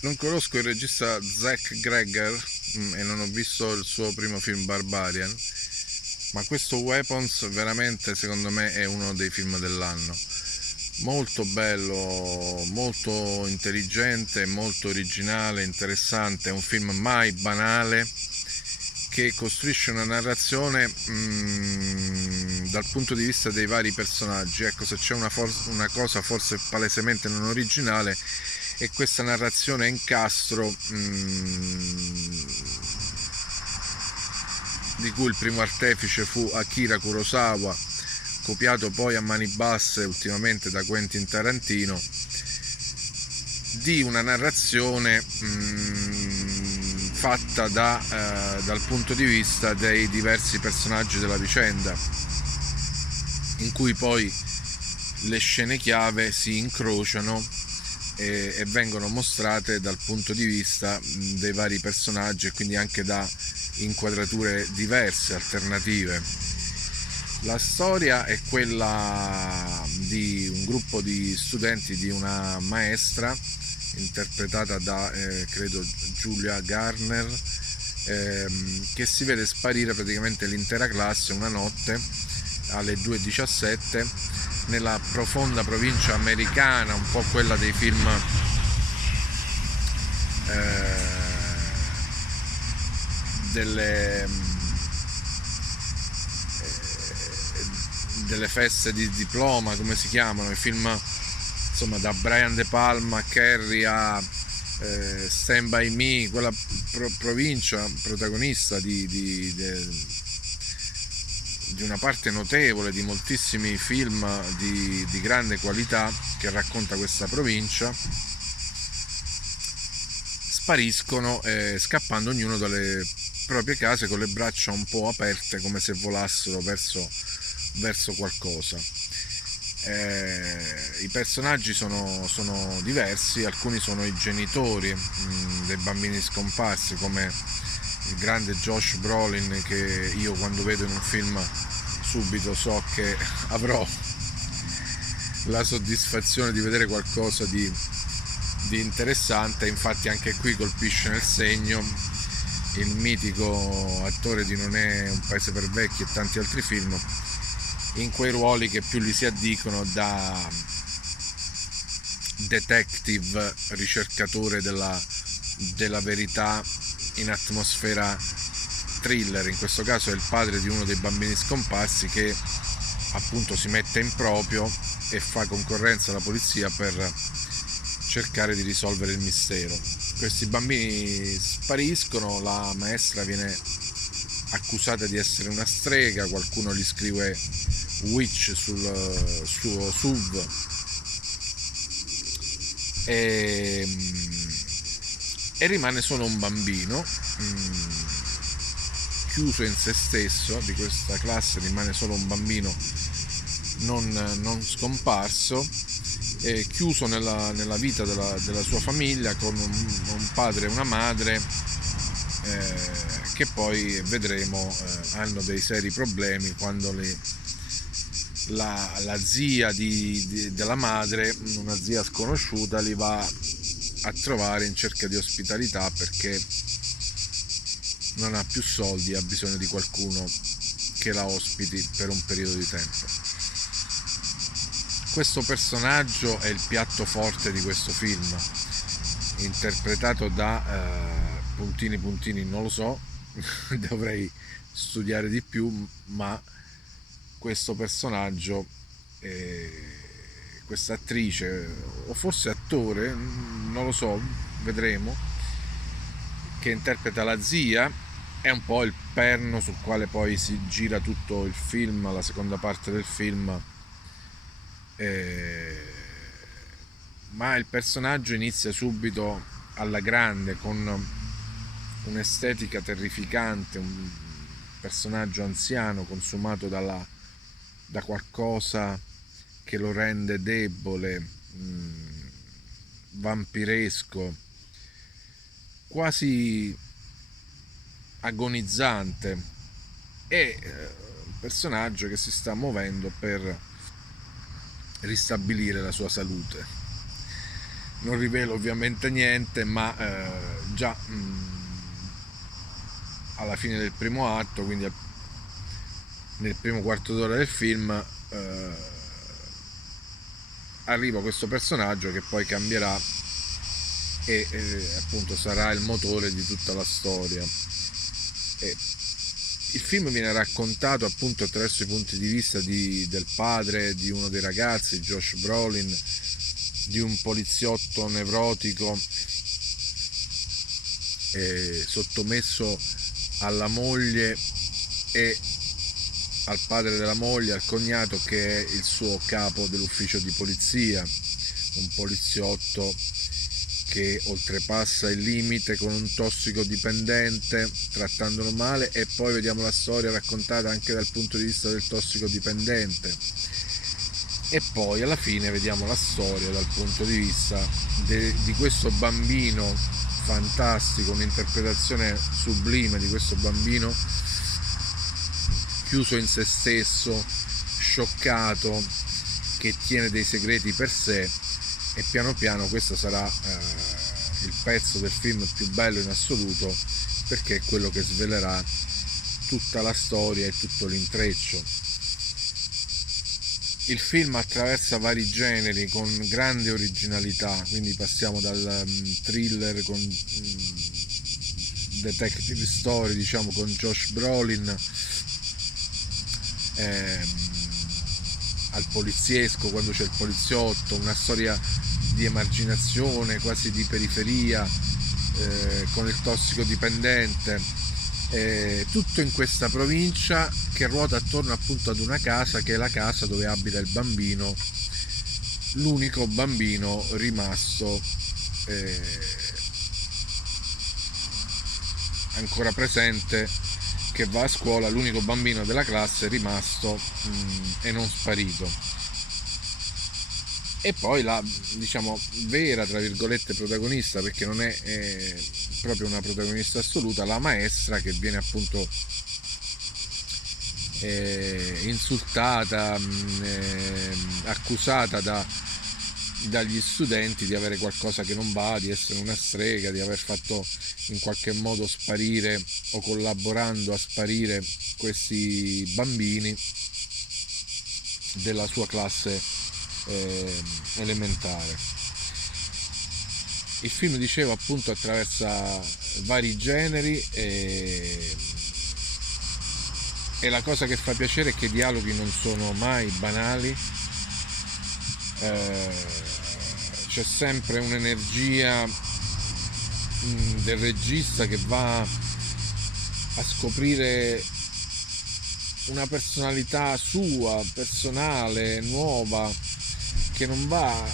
Non conosco il regista Zach Gregor e non ho visto il suo primo film Barbarian, ma questo Weapons veramente secondo me è uno dei film dell'anno. Molto bello, molto intelligente, molto originale, interessante, è un film mai banale che costruisce una narrazione dal punto di vista dei vari personaggi. Ecco, se c'è una cosa forse palesemente non originale è questa narrazione a incastro di cui il primo artefice fu Akira Kurosawa, copiato poi a mani basse ultimamente da Quentin Tarantino, di una narrazione fatta dal punto di vista dei diversi personaggi della vicenda, in cui poi le scene chiave si incrociano e vengono mostrate dal punto di vista dei vari personaggi e quindi anche da inquadrature diverse, alternative. La storia è quella di un gruppo di studenti di una maestra interpretata da credo Julia Garner, che si vede sparire praticamente l'intera classe una notte alle 2:17 nella profonda provincia americana, un po' quella dei film delle feste di diploma, come si chiamano, i film insomma da Brian De Palma, Carrie a Stand By Me, quella provincia protagonista di una parte notevole di moltissimi film di grande qualità che racconta questa provincia, spariscono scappando ognuno dalle proprie case con le braccia un po' aperte come se volassero verso qualcosa. I personaggi sono diversi, alcuni sono i genitori dei bambini scomparsi, come il grande Josh Brolin, che io quando vedo in un film subito so che avrò la soddisfazione di vedere qualcosa di interessante. Infatti anche qui colpisce nel segno il mitico attore di Non è un paese per vecchi e tanti altri film, in quei ruoli che più gli si addicono da detective, ricercatore della verità in atmosfera thriller. In questo caso è il padre di uno dei bambini scomparsi che appunto si mette in proprio e fa concorrenza alla polizia per cercare di risolvere il mistero. Questi bambini spariscono, la maestra viene accusata di essere una strega, qualcuno gli scrive witch sul suo SUV e rimane solo un bambino chiuso in se stesso. Di questa classe rimane solo un bambino non scomparso, chiuso nella vita della sua famiglia, con un padre e una madre che poi vedremo hanno dei seri problemi quando la zia della madre, una zia sconosciuta, li va a trovare in cerca di ospitalità perché non ha più soldi, ha bisogno di qualcuno che la ospiti per un periodo di tempo. Questo personaggio è il piatto forte di questo film, interpretato da puntini puntini, non lo so, dovrei studiare di più, ma questo personaggio, questa attrice o forse attore, non lo so, vedremo, che interpreta la zia, è un po' il perno sul quale poi si gira tutto il film, la seconda parte del film, ma il personaggio inizia subito alla grande con un'estetica terrificante, un personaggio anziano consumato da qualcosa che lo rende debole, vampiresco, quasi agonizzante, e un personaggio che si sta muovendo per ristabilire la sua salute. non rivelo ovviamente niente, ma già alla fine del primo atto, quindi nel primo quarto d'ora del film, arriva questo personaggio che poi cambierà e appunto sarà il motore di tutta la storia. E il film viene raccontato appunto attraverso i punti di vista del padre di uno dei ragazzi, Josh Brolin, di un poliziotto nevrotico sottomesso alla moglie e al padre della moglie, al cognato, che è il suo capo dell'ufficio di polizia, un poliziotto che oltrepassa il limite con un tossicodipendente trattandolo male, e poi vediamo la storia raccontata anche dal punto di vista del tossicodipendente, e poi alla fine vediamo la storia dal punto di vista di questo bambino fantastico, un'interpretazione sublime di questo bambino chiuso in se stesso, scioccato, che tiene dei segreti per sé. E piano piano questo sarà il pezzo del film più bello in assoluto, perché è quello che svelerà tutta la storia e tutto l'intreccio. Il film attraversa vari generi con grande originalità, quindi passiamo dal thriller con detective story, diciamo, con Josh Brolin, al poliziesco, quando c'è il poliziotto, una storia di emarginazione, quasi di periferia, con il tossicodipendente, tutto in questa provincia che ruota attorno appunto ad una casa che è la casa dove abita il bambino, l'unico bambino rimasto ancora presente, che va a scuola, l'unico bambino della classe rimasto e non sparito. E poi la, diciamo, vera, tra virgolette, protagonista, perché non è proprio una protagonista assoluta, la maestra, che viene appunto insultata, accusata dagli studenti di avere qualcosa che non va, di essere una strega, di aver fatto in qualche modo sparire o collaborando a sparire questi bambini della sua classe elementare. Il film, dicevo, appunto attraversa vari generi e la cosa che fa piacere è che i dialoghi non sono mai banali, c'è sempre un'energia del regista che va a scoprire una personalità sua, personale, nuova, che non va,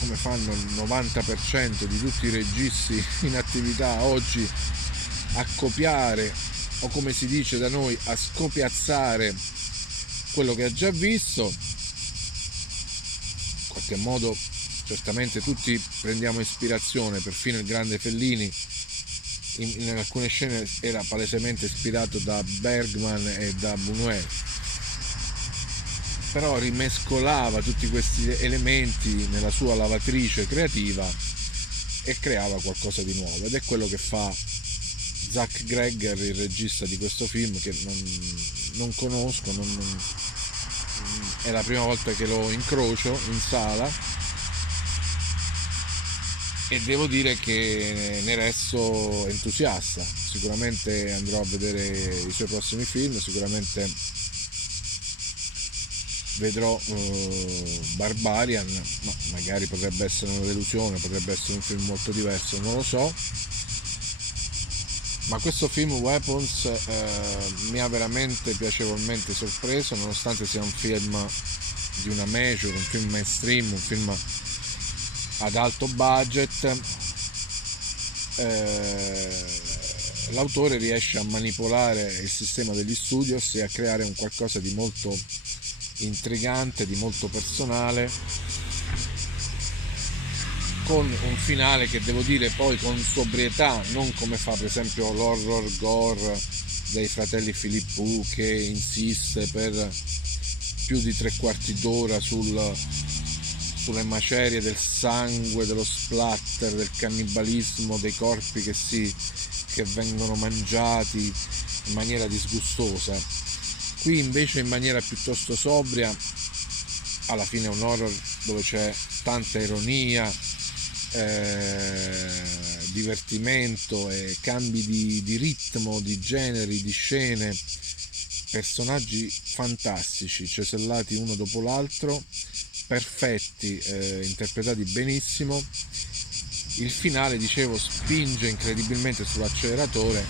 come fanno il 90% di tutti i registi in attività oggi, a copiare, o come si dice da noi, a scopiazzare quello che ha già visto. In qualche modo certamente tutti prendiamo ispirazione, perfino il grande Fellini in alcune scene era palesemente ispirato da Bergman e da Buñuel, però rimescolava tutti questi elementi nella sua lavatrice creativa e creava qualcosa di nuovo, ed è quello che fa Zach Gregger, il regista di questo film, che non conosco, è la prima volta che lo incrocio in sala, e devo dire che ne resto entusiasta. Sicuramente andrò a vedere i suoi prossimi film, sicuramente vedrò Barbarian, ma magari potrebbe essere una delusione, potrebbe essere un film molto diverso, non lo so. Ma questo film Weapons mi ha veramente piacevolmente sorpreso, nonostante sia un film di una major, un film mainstream, un film ad alto budget. L'autore riesce a manipolare il sistema degli studios e a creare un qualcosa di molto intrigante, di molto personale, con un finale che, devo dire, poi con sobrietà, non come fa per esempio l'horror gore dei fratelli Philippou, che insiste per più di 3/4 d'ora sulle macerie del sangue, dello splatter, del cannibalismo, dei corpi che vengono mangiati in maniera disgustosa. Qui invece in maniera piuttosto sobria, alla fine è un horror dove c'è tanta ironia, divertimento e cambi di ritmo, di generi, di scene, personaggi fantastici, cesellati uno dopo l'altro, perfetti, interpretati benissimo. Il finale, dicevo, spinge incredibilmente sull'acceleratore,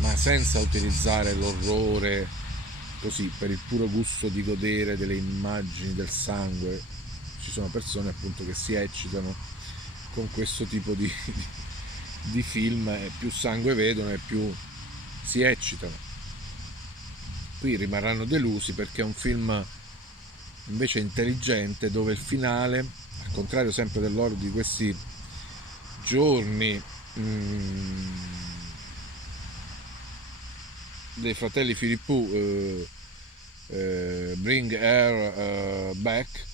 ma senza utilizzare l'orrore così per il puro gusto di godere delle immagini del sangue. Ci sono persone appunto che si eccitano con questo tipo di film, e più sangue vedono e più si eccitano. Qui rimarranno delusi perché è un film invece intelligente, dove il finale, al contrario sempre dell'horror di questi giorni, dei fratelli Philippou, Bring Her Back,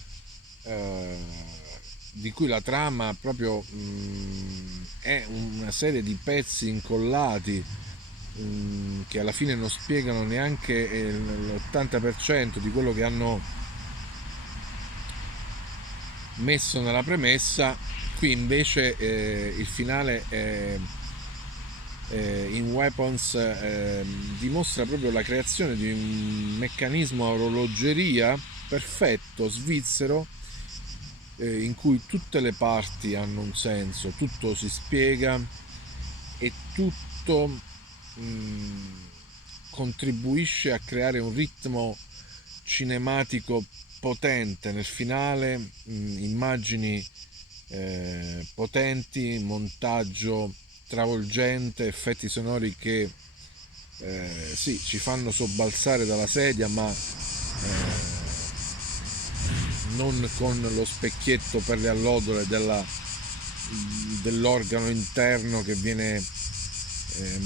di cui la trama proprio è una serie di pezzi incollati che alla fine non spiegano neanche l'80% di quello che hanno messo nella premessa. Qui invece il finale in Weapons dimostra proprio la creazione di un meccanismo a orologeria perfetto, svizzero, in cui tutte le parti hanno un senso, tutto si spiega e tutto contribuisce a creare un ritmo cinematico potente. Nel finale immagini potenti, montaggio travolgente, effetti sonori che sì, ci fanno sobbalzare dalla sedia, ma non con lo specchietto per le allodole dell'organo interno che viene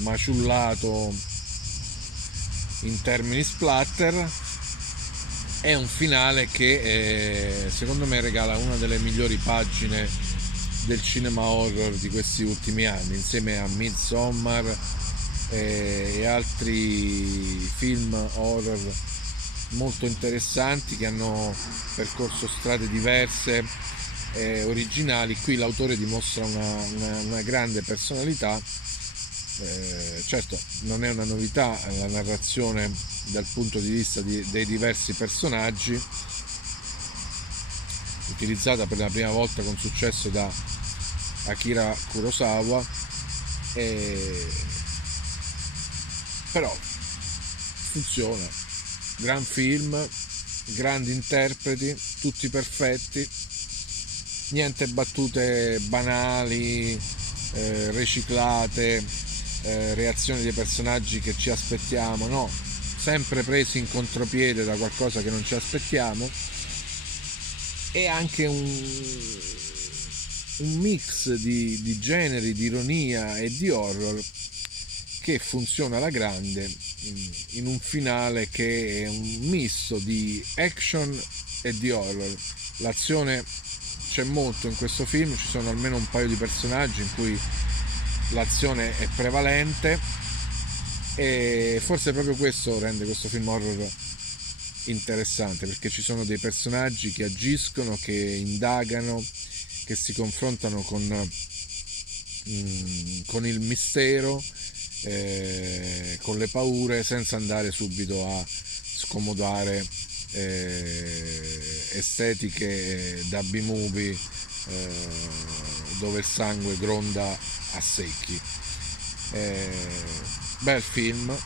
maciullato in termini splatter. È un finale che secondo me regala una delle migliori pagine del cinema horror di questi ultimi anni, insieme a Midsommar e altri film horror molto interessanti che hanno percorso strade diverse, originali. Qui l'autore dimostra una grande personalità. Certo, non è una novità la narrazione dal punto di vista dei diversi personaggi, utilizzata per la prima volta con successo da Akira Kurosawa, però funziona. Gran film, grandi interpreti, tutti perfetti, niente battute banali, riciclate, reazioni dei personaggi che ci aspettiamo, no, sempre presi in contropiede da qualcosa che non ci aspettiamo, e anche un mix di generi, di ironia e di horror che funziona alla grande in un finale che è un misto di action e di horror. L'azione c'è molto in questo film, ci sono almeno un paio di personaggi in cui l'azione è prevalente, e forse proprio questo rende questo film horror interessante, perché ci sono dei personaggi che agiscono, che indagano, che si confrontano con il mistero, con le paure, senza andare subito a scomodare estetiche da B-movie dove il sangue gronda a secchi. Bel film,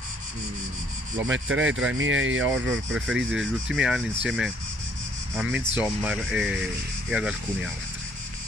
lo metterei tra i miei horror preferiti degli ultimi anni, insieme a Midsommar e ad alcuni altri.